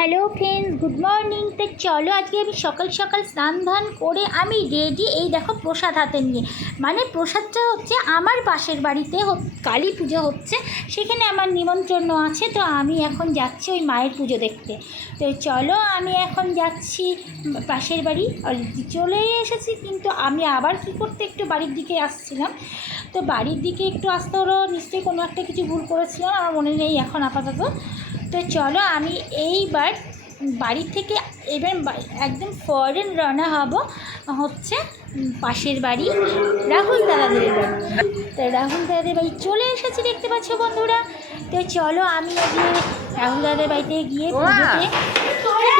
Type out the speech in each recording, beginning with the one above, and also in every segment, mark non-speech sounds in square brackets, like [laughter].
Hello friends good morning তো চলো, আজকে আমি সকাল সকাল স্নান ধান করে আমি রেডি এই দেখো প্রসাদ হাতে নিয়ে। মানে প্রসাদটা হচ্ছে আমার পাশের বাড়িতে কালী পুজো হচ্ছে, সেখানে আমার নিমন্ত্রণ আছে, তো আমি এখন যাচ্ছি ওই মায়ের পুজো দেখতে। তো চলো, আমি এখন যাচ্ছি পাশের বাড়ি। অলরেডি চলেই এসেছি, কিন্তু আমি আবার কি করতে একটু বাড়ির দিকে আসছিলাম। তো বাড়ির দিকে একটু আসতে হলো, নিশ্চয়ই কোনো একটা কিছু ভুল করেছিলাম, আমার মনে নেই এখন আপাতত। তো চলো আমি এইবার বাড়ি থেকে এবার একদম ফরেন রওনা হব, হচ্ছে পাশের বাড়ি রাহুল দাদাদের বাড়ি। তো রাহুল দাদাদের বাড়ি চলে এসেছি দেখতে পাচ্ছ বন্ধুরা। তো চলো আমি আজকে রাহুল দাদাদের বাড়িতে গিয়ে পুজোতে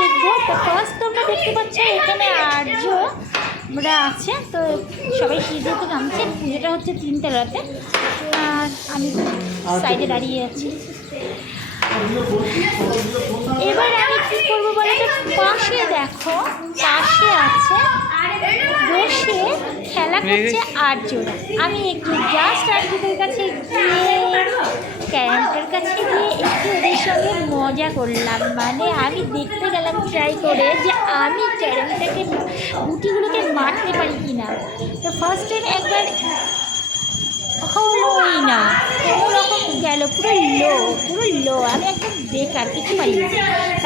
দেখব? তো ফার্স্ট তোমরা দেখতে পাচ্ছ এখানে আর্য আমরা আছে। তো সবাই সিঁড়ি থেকে নামছে। পুজোটা হচ্ছে তিনতলাতে। আর আমি সাইডে দাঁড়িয়ে আছি। এবার আমি কি করব বলো পাশে দেখো পাশে আছে বসে খেলা করছে আটজোড়া আমি একটু জাস্ট আটজোদের কাছে গিয়ে ক্যারেক্টার কাছে গিয়ে একটু ওদের সঙ্গে মজা করলাম। মানে আমি দেখতে গেলাম ট্রাই করে যে আমি ক্যারেক্টারকে গুটিগুলোকে মারতে পারি কি না তো ফার্স্ট টাইম একবার হলোই না। কোনো রকম গেল পুরো লো পুরো লো আমি একদম বেকার, কিছু পারি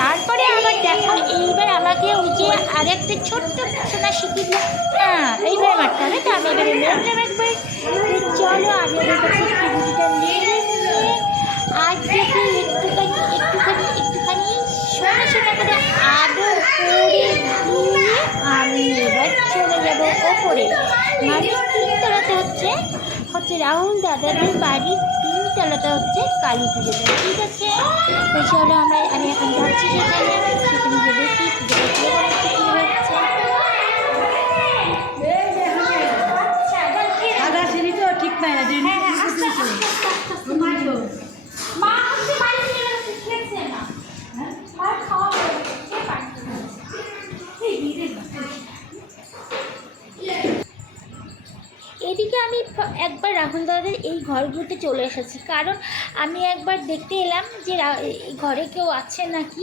তারপরে আবার দেখো, এইবার আমাকে ওই যে আরেকটা ছোট্ট সোনা দিল হ্যাঁ এইবার মারতে হবে তো? আমি এবারে একবার তো চলো, আমি ওদের কাছে একটু গুটিটা মেরে নিয়ে আর থেকে একটুখানি একটুখানি একটুখানি সোনা সোনা করে আদর করে দিয়ে আমি এবার চলে যাব ওপরে। মানে তিনতলাতে হচ্ছে? হচ্ছে রাহুল দাদাদের বাড়ির তিনতলাতে হচ্ছে কালী পুজোতে ঠিক আছে? তো চলো আমরা আমি এখন যাচ্ছি সেখানে। সেখানে গিয়ে দেখি পুজোটা কী হচ্ছে কী হচ্ছে আধা সিঁড়ি ঠিক নাই রাহুল দাদাদের এই ঘরগুলোতে চলে এসেছি। কারণ আমি একবার দেখতে এলাম যে ঘরে কেউ আছে নাকি?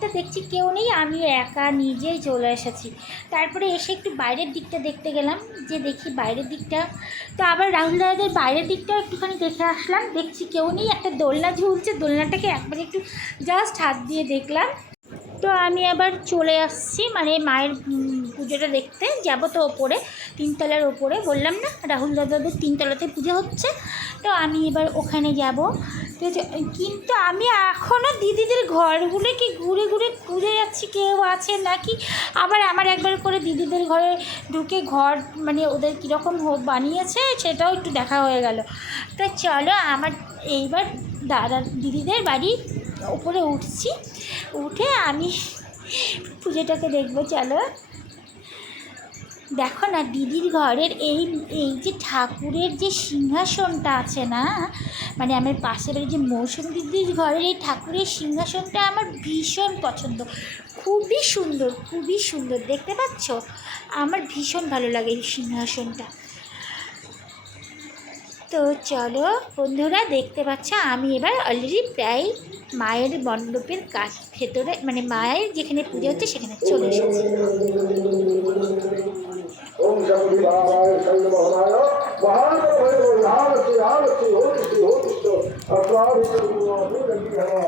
তা দেখছি কেউ নেই আমি একা নিজেই চলে এসেছি। তারপরে এসে একটু বাইরের দিকটা দেখতে গেলাম, যে দেখি বাইরের দিকটা। তো আবার রাহুল দাদাদের বাইরের দিকটা একটুখানি দেখে আসলাম, দেখছি কেউ নেই, একটা দোলনা ঝুলছে, দোলনাটাকে একবার একটু জাস্ট হাত দিয়ে দেখলাম। তো আমি আবার চলে আসছি মানে মায়ের পুজোটা দেখতে যাব তো ওপরে, তিনতলার ওপরে। বললাম না, রাহুল দাদাদের তিনতলাতে পুজো হচ্ছে। তো আমি এবার ওখানে যাব। ঠিক আছে কিন্তু আমি এখনও দিদিদের ঘরগুলো কি ঘুরে ঘুরে ঘুরে যাচ্ছি, কেউ আছে নাকি? আবার আমার একবার করে দিদিদের ঘরে ঢুকে ঘর মানে ওদের কীরকম বানিয়েছে, সেটাও একটু দেখা হয়ে গেল। তো চলো, আমার এইবার দাদা, দিদিদের বাড়ি ওপরে উঠছি। উঠে আমি পুজোটাকে দেখব, চলো। দেখো না, দিদির ঘরের এই এই যে ঠাকুরের যে সিংহাসনটা আছে না মানে আমার পাশের বাড়ির যে মৌসুমী দিদির ঘরের এই ঠাকুরের সিংহাসনটা আমার ভীষণ পছন্দ। খুবই সুন্দর খুবই সুন্দর, দেখতে পাচ্ছ? আমার ভীষণ ভালো লাগে এই সিংহাসনটা। তো চলো বন্ধুরা, দেখতে পাচ্ছ, আমি এবার অলরেডি প্রায় মায়ের মণ্ডপের কাজ ভেতরে মানে মায়ের যেখানে পুজো হচ্ছে সেখানে চলে এসেছি। ओम शबरी महाराय शरण महाराय महान भैरव नाम से नाम से हो से हो अपराध करुणा हो रही है।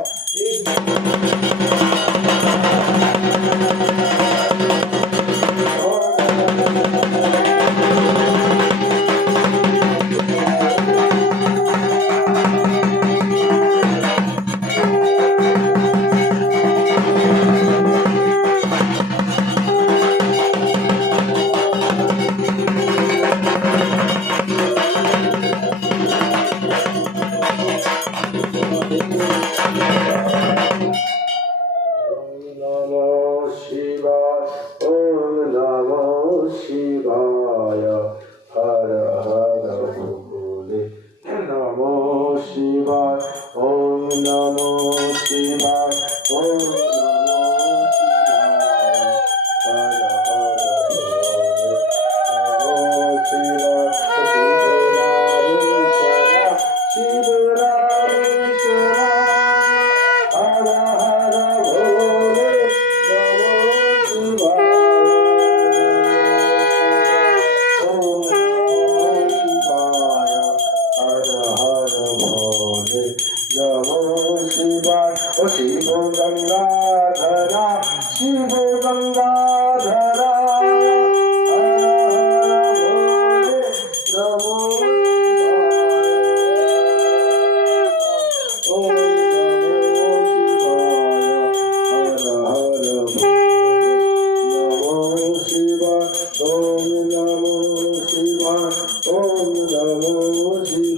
নমো শিব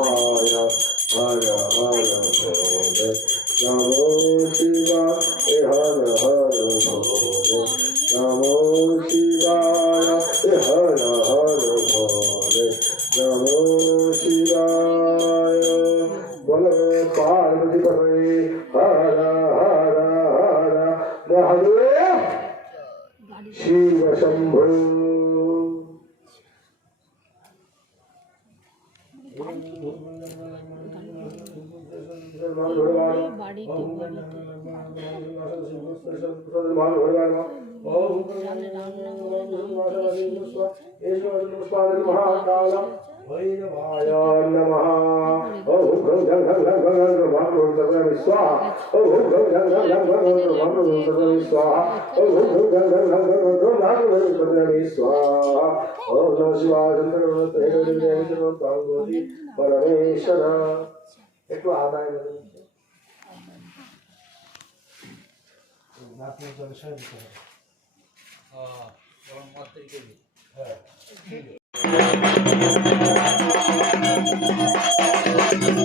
哦呀。भैरवाय नमः ॐ गं गं गं गं गं गं भगवान् सर्वं स्वाहा ॐ गं गं गं गं गं गं भगवान् सर्वं स्वाहा ॐ गं गं गं गं गं गं भगवान् सर्वं स्वाहा ॐ नमः शिवाय चन्द्र परमेश्वर একটু আদায় করুন আপনার জন্য সাহায্য করুন হ্যাঁ Thank you.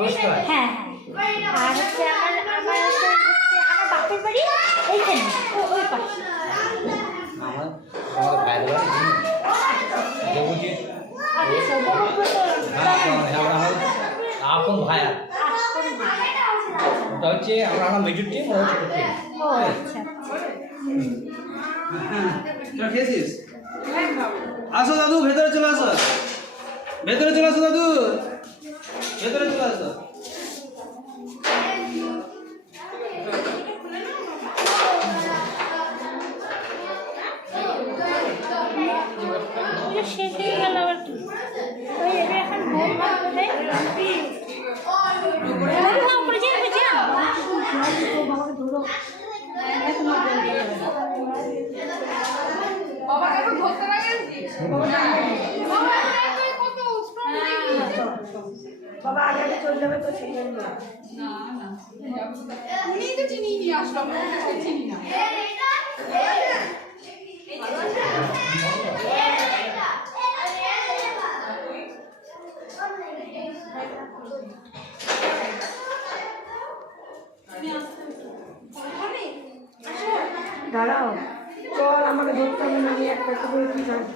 হ্যাঁ হ্যাঁ। আর হচ্ছে আমার আমার হচ্ছে হচ্ছে আমার বাপের বাড়ি এইখানে ওই পাশে। আমার আমাদের ভাইয়ের বাড়ি হ্যাঁ আমার আমার আপন ভাইয়া ওটা হচ্ছে আমরা আমার মেজর টিম ওরা ছোট টিম। ও আচ্ছা। তোরা খেয়েছিস? আসো দাদু ভেতরে চলে আসো। ভেতরে চলে আসো দাদু। ভেতরে চলে আসো। শেষ হয়ে গেল আবার কি এখন ভোর মারবে উনি তো চিনি নিয়ে আসলো আমরা চিনি না। দাঁড়াও চল আমাকে ধরতে হবে না আমি একটা একটা করে কি জানি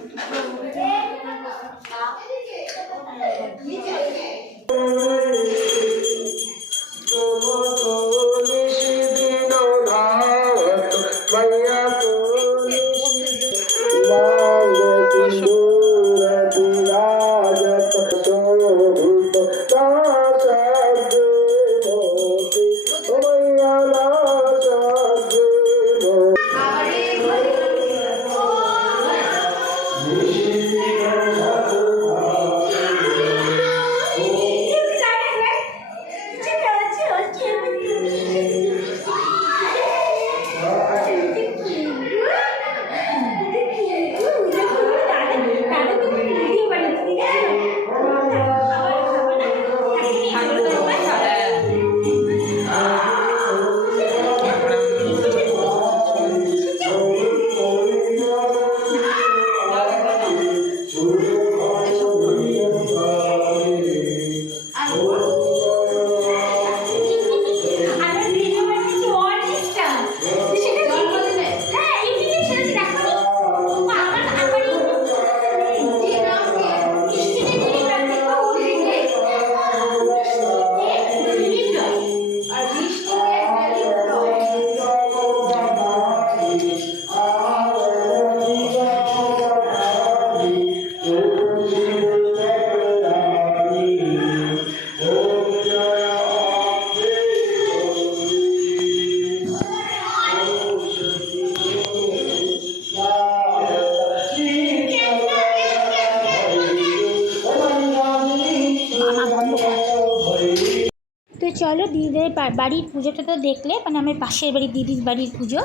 বাড়ির পুজোটা তো দেখলে মানে আমার পাশের বাড়ির দিদির বাড়ির পুজো।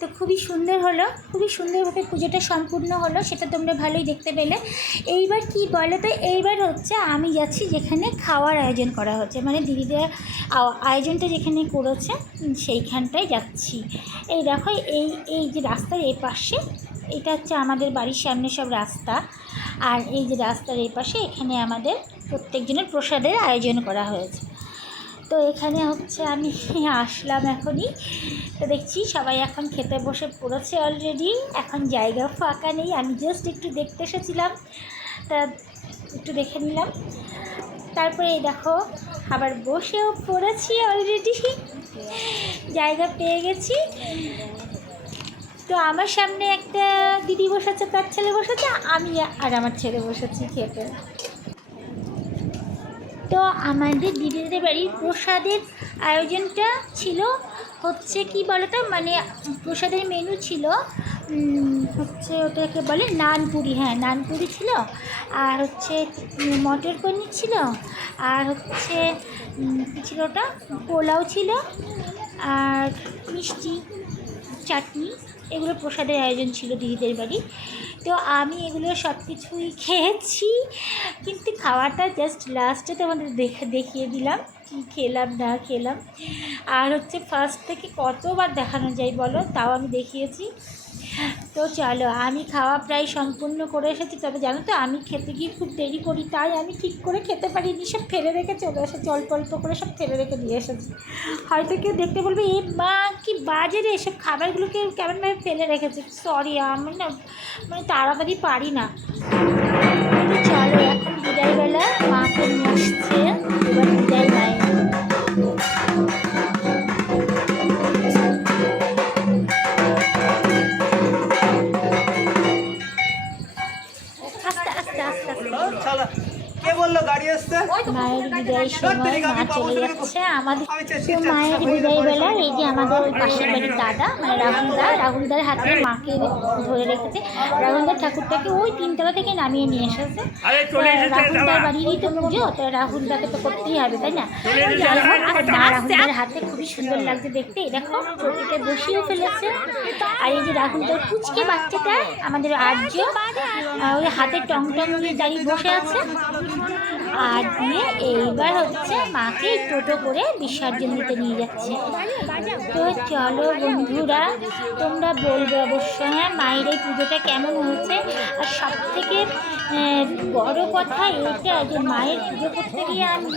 তো খুবই সুন্দর হলো, খুবই সুন্দরভাবে পুজোটা সম্পূর্ণ হলো, সেটা তোমরা ভালোই দেখতে পেলে। এইবার কি বলো তো, এইবার হচ্ছে আমি যাচ্ছি যেখানে খাওয়ার আয়োজন করা হচ্ছে মানে দিদিদের আয়োজনটা যেখানে করেছে সেইখানটায় যাচ্ছি। এই দেখো, এই এই যে রাস্তার এই পাশে, এটা হচ্ছে আমাদের বাড়ির সামনে সব রাস্তা। আর এই যে রাস্তার এই পাশে এখানে আমাদের প্রত্যেকজনের প্রসাদের আয়োজন করা হয়েছে। তো এখানে হচ্ছে আমি [laughs] আসলাম এখনই। তো দেখছি সবাই এখন খেতে বসে পড়েছে অলরেডি এখন জায়গা ফাঁকা নেই। আমি জাস্ট একটু দেখতে এসেছিলাম। তা একটু দেখে নিলাম। তারপরে এই দেখো, আবার বসেও পড়েছি অলরেডি [laughs] জায়গা পেয়ে গেছি। তো আমার সামনে একটা দিদি বসেছে, তার ছেলে বসেছে, আমি আর আমার ছেলে বসেছি খেতে। তো আমাদের দিদিদের বাড়ির প্রসাদের আয়োজনটা ছিল হচ্ছে কি বলতো? মানে প্রসাদের মেনু ছিল হচ্ছে ওটাকে বলে নানপুরি হ্যাঁ নানপুরি ছিল, আর হচ্ছে মটর পনির ছিল, আর হচ্ছে ছিল ওটা? পোলাও ছিল, আর মিষ্টি, চাটনি। এগুলো প্রসাদের আয়োজন ছিল দিদিদের বাড়ি। তো আমি এগুলো সব কিছুই খেয়েছি, কিন্তু খাওয়াটা জাস্ট লাস্টে তোমাদের দেখে, দেখিয়ে দিলাম কী খেলাম, না খেলাম। আর হচ্ছে ফার্স্ট থেকে কতবার দেখানো যায় বলো, তাও আমি দেখিয়েছি। তো চলো, আমি খাওয়া প্রায় সম্পূর্ণ করে এসেছি। তবে জানো তো, আমি খেতে গিয়ে খুব দেরি করি, তাই আমি ঠিক করে খেতে পারিনি, সব ফেলে রেখে চলে এসেছি, অল্প অল্প করে সব ফেলে রেখে দিয়ে এসেছি। হয়তো কেউ দেখতে বলবে, এ মা, কি বাজারে এসব খাবারগুলোকে কেমনভাবে ফেলে রেখেছে? সরি আমি না মানে তাড়াতাড়ি পারি না। চলো, এখন বিদায়বেলা, মাকে নিয়ে আসছে, এবার বিদায় মায়ের বলল গাড়ি আসতে মায়ের বিদায়ের সময় মা চলে যাচ্ছে। আমাদের মায়ের বিদায় বেলা এই যে আমাদের ওই পাশের বাড়ির দাদা মানে রাহুলদা রাহুলদার হাতে মাকে ধরে রেখেছে। রাহুলদার ঠাকুরটাকে ওই তিনতলা থেকে নামিয়ে নিয়ে এসেছে। রাহুলদার বাড়িরই তো পুজো তো রাহুলদাকে তো করতেই হবে তাই না? রাহুলদার হাতে খুবই সুন্দর লাগছে দেখতে। দেখো চটিতে বসিয়েও ফেলেছে। আর এই যে রাহুলদার কুচকে বাচ্চাটা আমাদের আর্য ওই হাতে টং টং দিয়ে দাঁড়িয়ে বসে আছে। আর দিয়ে এইবার হচ্ছে মাকে টোটো করে বিসর্জন দিতে নিয়ে যাচ্ছে। তো চলো বন্ধুরা, তোমরা বলবে অবশ্য হ্যাঁ মায়ের এই পুজোটা কেমন হয়েছে? আর সব থেকে বড় কথা এটা যে মায়ের পুজো করতে গিয়ে আমি